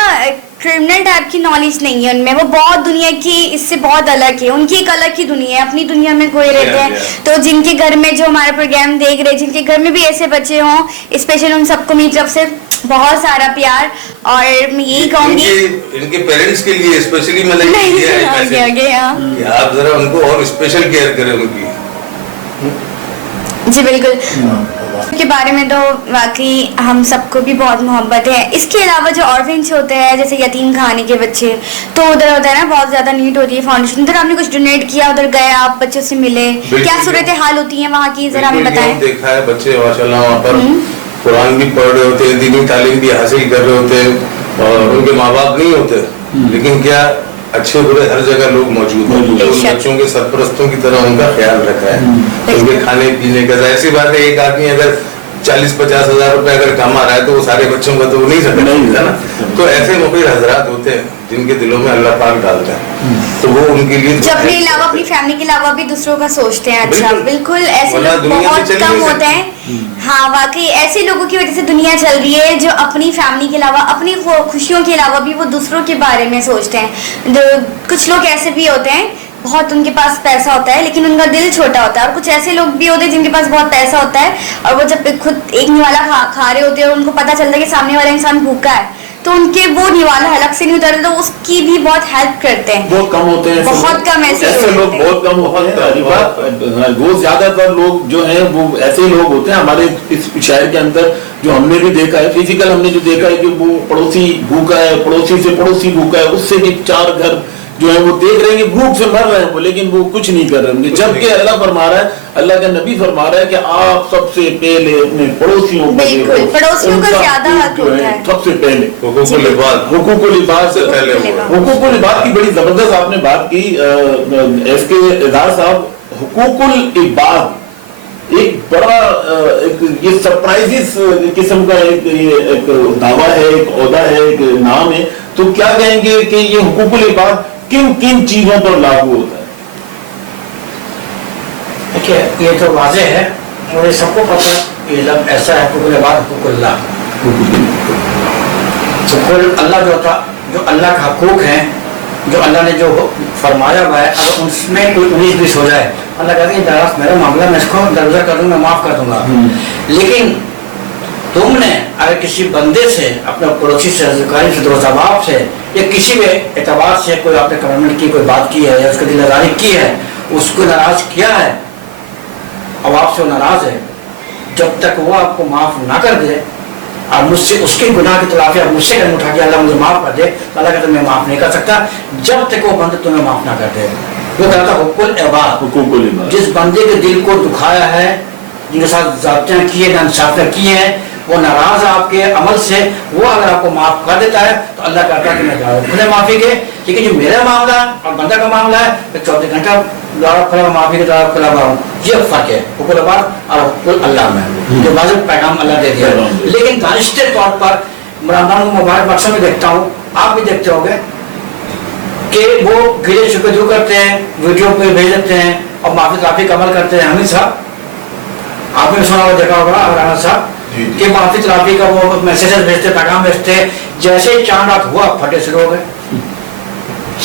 क्रिमिनल टाइप की नॉलेज नहीं है उनमें, वो बहुत दुनिया की इससे बहुत अलग है, उनकी एक अलग की दुनिया है, अपनी दुनिया में खोए रहते हैं। तो जिनके घर में जो हमारा प्रोग्राम देख रहे हैं, जिनके घर में भी ऐसे बच्चे हों, स्पेशल उन सबको मेरी तरफ से बहुत सारा प्यार। और मैं यही कहूँगी इनके पेरेंट्स के लिए स्पेशली मैंने कि आप जरा उनको और स्पेशल केयर करें उनकी। जी बिल्कुल, के बारे में तो वाकई हम सबको भी बहुत मोहब्बत है। इसके अलावा जो ऑर्फेंस होते हैं जैसे यतीम खाने के बच्चे, तो उधर होता है ना बहुत ज्यादा नीड होती है फाउंडेशन, उधर आपने कुछ डोनेट किया, उधर गए आप बच्चों से मिले, क्या सूरत हाल होती है वहाँ की, जरा हमें बताएं। देखा है बच्चे माशाल्लाह वहाँ पर कुरान भी पढ़ रहे होते हैं, दीनी तालीम भी हासिल कर रहे होते हैं और उनके माँ बाप नहीं होते, लेकिन क्या अच्छे बुरे हर जगह लोग मौजूद हैं, उन बच्चों के सरपरस्तों की तरह उनका ख्याल रखा है, उनके खाने पीने का। ऐसी बात है एक आदमी अगर 40-50 हजार रुपए अगर कमा रहा है तो वो सारे बच्चों का तो वो नहीं सकता ना। तो ऐसे मुक़िर हजरात होते हैं जिनके दिलों में अल्लाह पाक डालता है, तो वो उनके लिए जो अपने अलावा अपनी फैमिली के अलावा भी दूसरों का सोचते हैं। अच्छा बिल्कुल, ऐसे लोग बहुत कम होते हैं। हाँ वाकई ऐसे लोगों की वजह से दुनिया चल रही है जो अपनी फैमिली के अलावा अपनी खुशियों के अलावा भी वो दूसरों के बारे में सोचते हैं। कुछ लोग ऐसे भी होते हैं बहुत उनके पास पैसा होता है लेकिन उनका दिल छोटा होता है, और कुछ ऐसे लोग भी होते हैं जिनके पास बहुत पैसा होता है और वो जब खुद एक निवाला खा रहे होते हैं और उनको पता चलता है कि सामने वाला इंसान भूखा है तो उनके वो निवाला हलक से नहीं उतरते, तो उसकी भी बहुत हेल्प करते हैं। बहुत कम होते हैं, बहुत कम ऐसे लोग, बहुत कम होते हैं। वो ज्यादातर लोग जो हैं वो ऐसे लोग होते हैं हमारे इस शहर के अंदर, जो हमने भी देखा है फिजिकल, हमने जो देखा है कि वो पड़ोसी भूखा है, पड़ोसी से पड़ोसी भूखा है, उससे भी 4 घर जो है वो देख रहे हैं कि भूख से मर रहे हैं वो, लेकिन वो कुछ नहीं कर रहे होंगे। जबकि अल्लाह फरमा रहा है, अल्लाह का नबी फरमा रहा है कि आप सबसे पहले अपने पड़ोसियों को ज्यादा हक होता है, सबसे पहले हुकूकुल इबाद की बड़ी जबरदस्त आपने बात की। इसके इज़ार साहब, हुकूकुल इबाद एक बड़ा ये सरप्राइजिस किस्म का एक दावा है, एक ओहदा है, एक नाम है। तो क्या कहेंगे कि ये हुकूकुल इबाद किन किन चीजों पर लागू होता है? देखिए ये तो वाज़ेह है और ये सबको पता है, ये लफ्ज़ ऐसा है हुकूकुल इबाद, हुकूकुल्लाह, हुकूकुल अल्लाह जो था, जो अल्लाह का हकूक है, जो अल्लाह ने जो फरमाया हुआ है, अगर उसमें कोई 19-20 हो जाए, अल्लाह कहते हैं दराज मेरा मामला, मैं इसको दरगुजर कर दूंगा, माफ कर दूंगा। लेकिन तुमने अगर किसी बंदे से, अपने पड़ोसी से, अधिकारी से, दोस्त अहबाब से या किसी भी एतबार से कोई आपने कमेंट की, कोई बात की है या उसकी दिलदारी की है, उसको नाराज किया है और आपसे नाराज है, जब तक वो आपको माफ ना कर दे और मुझसे उसके गुनाह की तलाफी आप मुझसे कदम उठा के अल्लाह मुझे माफ कर दे, अल्लाह कहता मैं माफ नहीं कर सकता जब तक वो बंदा तुम्हें माफ ना कर दे। वो कहता हुकूकुल इबाद, जिस बंदे के दिल को दुखाया है, जिनके साथ ज़ाब्ते किए, नाइंसाफियां किए हैं, वो नाराज है आपके अमल से, वो अगर आपको माफ कर देता है तो अल्लाह कहता है कि मैं खुले माफी के। लेकिन जो मेरा मामला और बंदा का मामला है तो 24 घंटा खुला माफी के द्वारा खुला हुआ हूँ, ये फर्क है हुकूकुल इबाद और हुकूकुल अल्लाह में, जो वाजिब पैगाम अल्लाह दे दिया। लेकिन दानिश्ते तौर पर रमज़ान को मुबारक अक्सर में देखता हूँ, आप भी देखते होंगे कि वो गिले छुपे जो करते हैं, वीडियो पे भेज देते हैं और माफी का अमल करते हैं। हमीद साहब आपने सुना हुआ देखा होगा, राना साहब कि माफी तलाफी का वो मैसेजेस भेजते, पैगाम भेजते, जैसे चांद रात हुआ फटे शुरू हो गए,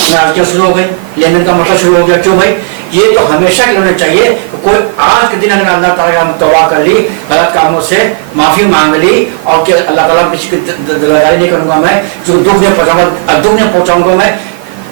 नाराजगियां शुरू हो गई, लेन देन का मसला शुरू हो गया। क्यों भाई? ये तो हमेशा के होना चाहिए। कोई आज के दिन अगर अल्लाह ताला का तौबा कर ली, गलत कामों से माफी मांग ली और कि अल्लाह ताला किसी की दिलदारी नहीं करूंगा मैं, जो दुख नहीं पहुंचाऊंगा मैं,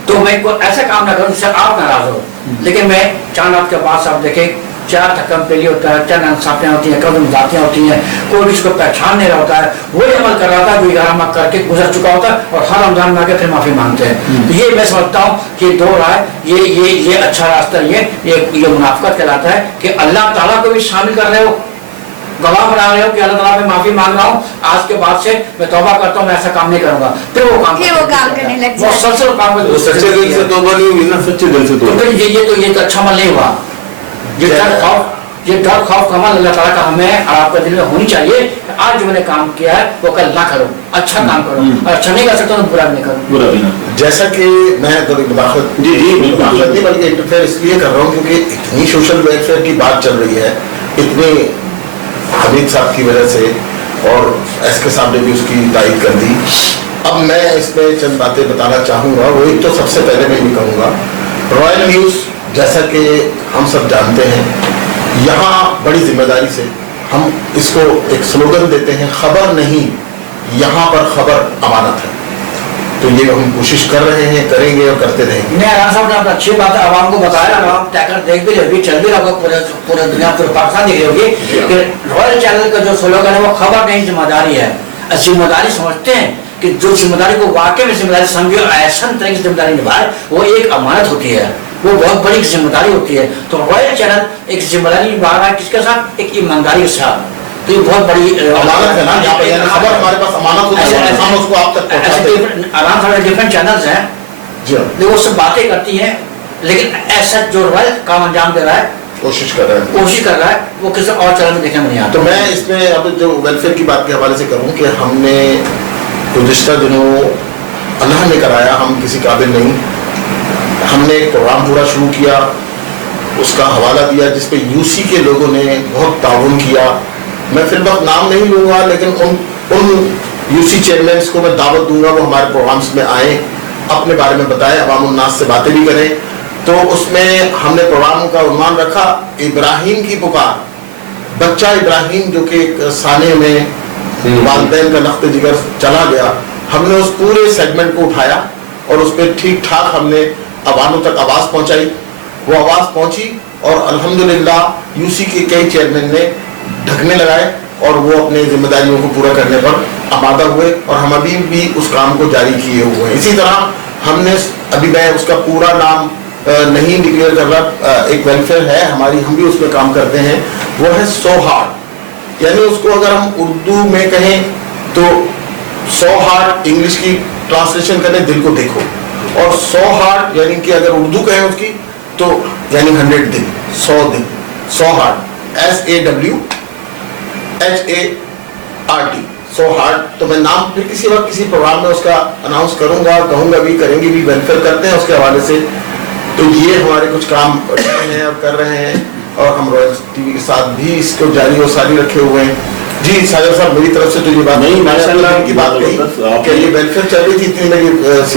तो मैं कोई ऐसा काम ना करूं जिससे आप नाराज हो। लेकिन मैं चांद रात के बाद आप देखें, चार थकम पेली होता है, चार नाइंसाफियां होती हैं, कदम जातियां होती हैं, कोई भी इसको पहचान नहीं रहा होता है, वही अमल कर रहा था जो 11 माह करके गुजर चुका होता है और हर रमजान में आके फिर माफी मांगते हैं। तो ये मैं समझता हूँ कि दो राय ये अच्छा रास्ता, ये मुनाफिकत कहलाता है कि अल्लाह ताला को भी शामिल कर रहे हो, गवाह बना रहे हो कि अल्लाह ताला मैं माफी मांग रहा हूँ, आज के बाद से मैं तौबा करता हूँ, मैं ऐसा काम नहीं करूंगा, फिर वो काम करने लग जाए। सच्चे दिल से तौबा नहीं हुई ना, सच्चे दिल से तो ये तो अच्छा अमल नहीं हुआ। ये डर खौफ कमाल अल्लाह ताला का हमें और आपके दिल में होनी चाहिए। आज जो मैंने काम किया है वो कल ना करो, अच्छा काम करो, और अच्छा नहीं कर सकता तो बुरा नहीं करो। बुरा भी ना। जैसा कि मैं कभी मुदाखलत नहीं बल्कि इंटरफेयर इसलिए कर रहा हूँ क्योंकि इतनी सोशल वेलफेयर की बात चल रही है, इतनी हमीद साहब की वजह से, और एसके साहब ने भी उसकी तारीफ कर दी। अब मैं इसमें चंद बातें बताना चाहूँगा। वो एक तो सबसे पहले मैं ये कहूँगा, रॉयल न्यूज़ जैसा कि हम सब जानते हैं, यहाँ बड़ी जिम्मेदारी से हम इसको एक स्लोगन देते हैं, खबर नहीं, यहाँ पर खबर अमानत है। तो ये हम कोशिश कर रहे हैं, करेंगे और करते रहेंगे। नहीं, राणा साहब ने अच्छी बात आवाम को बताया, आवाम टैकर देख भी रही, चल भी रहा, पूरे दुनिया पूरे पाकिस्तान देख रही होगी कि रॉयल चैनल का जो स्लोगन है वो खबर नहीं जिम्मेदारी है। जिम्मेदारी समझते हैं कि जो जिम्मेदारी को वाकई में जिम्मेदारी समझे, ऐसा तरह की जिम्मेदारी निभाए, वो एक अमानत होती है, वो बहुत बड़ी जिम्मेदारी होती है। तो रॉयल चैनल एक जिम्मेदारी निभा रहा है किसके साथ, एक ईमानदारी के साथ। तो ये बहुत बड़ी अमानत है ना, यहाँ पे खबर हमारे पास अमानत होती है, हम उसको आप तक पहुंचाते हैं। आराम से डिफरेंट चैनल्स हैं जी, वो सब बातें करती हैं, लेकिन ऐसा जो रॉयल काम अंजाम दे रहा है, कोशिश कर रहा है, वो किसी और चैनल में देखने में नहीं आता। तो मैं इसमें अब जो वेलफेयर की बात के हवाले से करूँ कि हमने गुज़िश्ता दिनों अल्लाह ने कराया, हम किसी काबिल नहीं, हमने एक प्रोग्राम पूरा शुरू किया, उसका हवाला दिया जिसपे यूसी के लोगों ने बहुत ताउन किया। मैं फिर वक्त नाम नहीं लूँगा, लेकिन उन यूसी चेयरमैन को मैं दावत दूंगा वो हमारे प्रोग्राम्स में आए, अपने बारे में बताएं, अवाम उन्नास से बातें भी करें। तो उसमें हमने प्रोग्राम का उन्वान रखा इब्राहिम की पुकार। बच्चा इब्राहिम जो कि साने में वालिदैन का नख्त जिगर चला गया, हमने उस पूरे सेगमेंट को उठाया और उस पर ठीक ठाक हमने अवानों तक आवाज़ पहुंचाई। वो आवाज़ पहुंची और अल्हम्दुलिल्लाह यूसी के कई चेयरमैन ने ढकने लगाए और वो अपने जिम्मेदारियों को पूरा करने पर आमादा हुए, और हम अभी भी उस काम को जारी किए हुए हैं। इसी तरह हमने, अभी मैं उसका पूरा नाम नहीं डिक्लेयर कर रहा, एक वेलफेयर है हमारी, हम भी उसमें काम करते हैं, वो है सो हार्ट। यानी उसको अगर हम उर्दू में कहें तो सो हार्ट, इंग्लिश की ट्रांसलेशन करें दिल को देखो, और 100 हार्ट यानी कि अगर उर्दू कहें उसकी तो यानी 100 दिल, 100 दिल, 100 हार्ट, SAWHART, 100 हार्ट। तो मैं नाम फिर किसी वक्त किसी प्रोग्राम में उसका अनाउंस करूंगा, कहूंगा भी, करेंगे भी, वेलफेयर करते हैं उसके हवाले से। तो ये हमारे कुछ काम हैं और कर रहे हैं, और हम रॉयल टीवी के साथ भी इसको जारी और सारी रखे हुए हैं। जी सागर साहब, मेरी तरफ से तो ये बात नहीं, माशाल्लाह की बात कही कि ये वेलफेयर चल रही थी, इतनी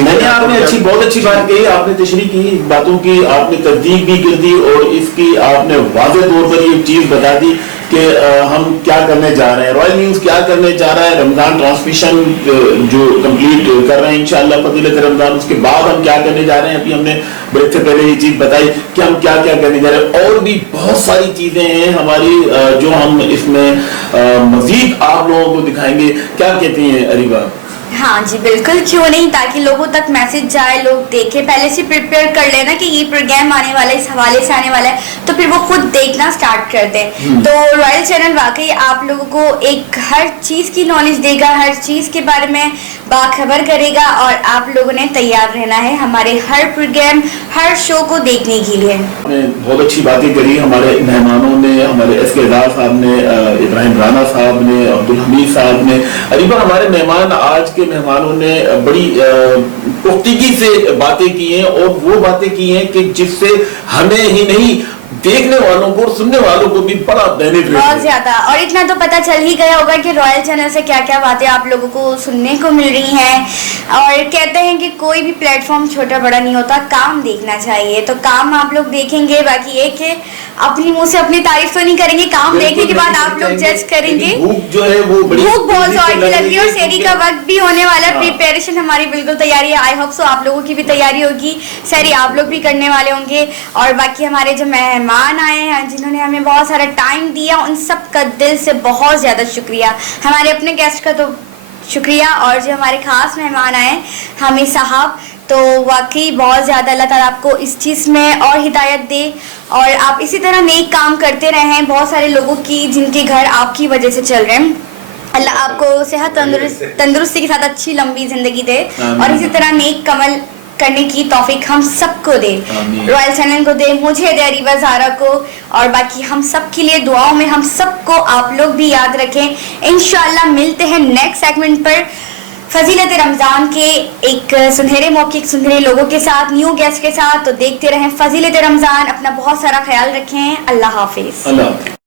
मैंने आपने बहुत अच्छी बात कही, आपने तशरीह की बातों की, आपने तस्दीक भी कर दी, और इसकी आपने वाज़ेह तौर पर ये चीज़ बता दी कि हम क्या करने जा रहे हैं, रॉयल न्यूज़ क्या करने जा रहा है, रमज़ान ट्रांसमिशन जो कंप्लीट कर रहे हैं इंशाअल्लाह फजीलत रमज़ान, उसके बाद हम क्या करने जा रहे हैं। अभी हमने ब्रेक से पहले ये चीज़ बताई कि हम क्या क्या करने जा रहे हैं, और भी बहुत सारी चीज़ें हैं हमारी जो हम इसमें मजीद आप लोगों को दिखाएंगे। क्या कहती हैं अरीबा? हाँ जी बिल्कुल, क्यों नहीं, ताकि लोगों तक मैसेज जाए, लोग देखें, पहले से प्रिपेयर कर लेना कि ये प्रोग्राम आने वाला है, इस हवाले से आने वाला है, तो फिर वो खुद देखना स्टार्ट कर दें। तो रॉयल चैनल वाकई आप लोगों को एक हर चीज़ की नॉलेज देगा, हर चीज़ के बारे में बाखबर करेगा, और आप लोगों ने तैयार रहना है हमारे हर प्रोग्राम, हर शो को देखने के लिए। बहुत अच्छी बातें करी हमारे मेहमानों ने, हमारे एसके साहब ने, इब्राहिम राना साहब ने, अब्दुल हमीद साहब ने। अरीबा, हमारे मेहमान, आज के मेहमानों ने बड़ी पुख्तगी से बातें की हैं, और वो बातें की हैं कि जिससे हमें ही नहीं देखने वालों को और सुनने वालों को भी बड़ा बेनिफिट, बहुत ज्यादा। और इतना तो पता चल ही गया होगा कि रॉयल चैनल से क्या क्या बातें आप लोगों को सुनने को मिल रही हैं। और कहते हैं कि कोई भी प्लेटफॉर्म छोटा बड़ा नहीं होता, काम देखना चाहिए, तो काम आप लोग देखेंगे। बाकी ये कि अपनी मुंह से अपनी तारीफ तो नहीं करेंगे, काम देखने के बाद आप लोग जज करेंगे। भूख जो है वो बड़ी, भूख बहुत जोर की लग रही है, और सेरी का वक्त भी होने वाला है। प्रिपरेशन हमारी बिल्कुल तैयारी है, आई होप सो आप लोगों की भी तैयारी होगी, सेरी आप लोग भी करने वाले होंगे। और बाकी हमारे जो मेहमान आए हैं, जिन्होंने हमें बहुत सारा टाइम दिया, उन सब का दिल से बहुत ज़्यादा शुक्रिया। हमारे अपने गेस्ट का तो शुक्रिया, और जो हमारे ख़ास मेहमान आए हमीद साहब, तो वाकई बहुत ज़्यादा अल्लाह ताला आपको इस चीज़ में और हिदायत दे, और आप इसी तरह नेक काम करते रहें। बहुत सारे लोगों की जिनके घर आपकी वजह से चल रहे हैं, अल्लाह आपको सेहत तंदुरुस्ती के साथ अच्छी लंबी ज़िंदगी दे, और इसी तरह नेक कमल करने की तौफीक हम सबको दे, रॉयल चैनल को दे, मुझे दे, अरीबा ज़ारा को, और बाकी हम सब के लिए दुआओं में हम सबको आप लोग भी याद रखें। इंशाअल्लाह मिलते हैं नेक्स्ट सेगमेंट पर फजीलत रमज़ान के एक सुनहरे मौके, सुनहरे लोगों के साथ, न्यू गेस्ट के साथ। तो देखते रहें फजीलत रमज़ान, अपना बहुत सारा ख्याल रखें। अल्लाह हाफिज़।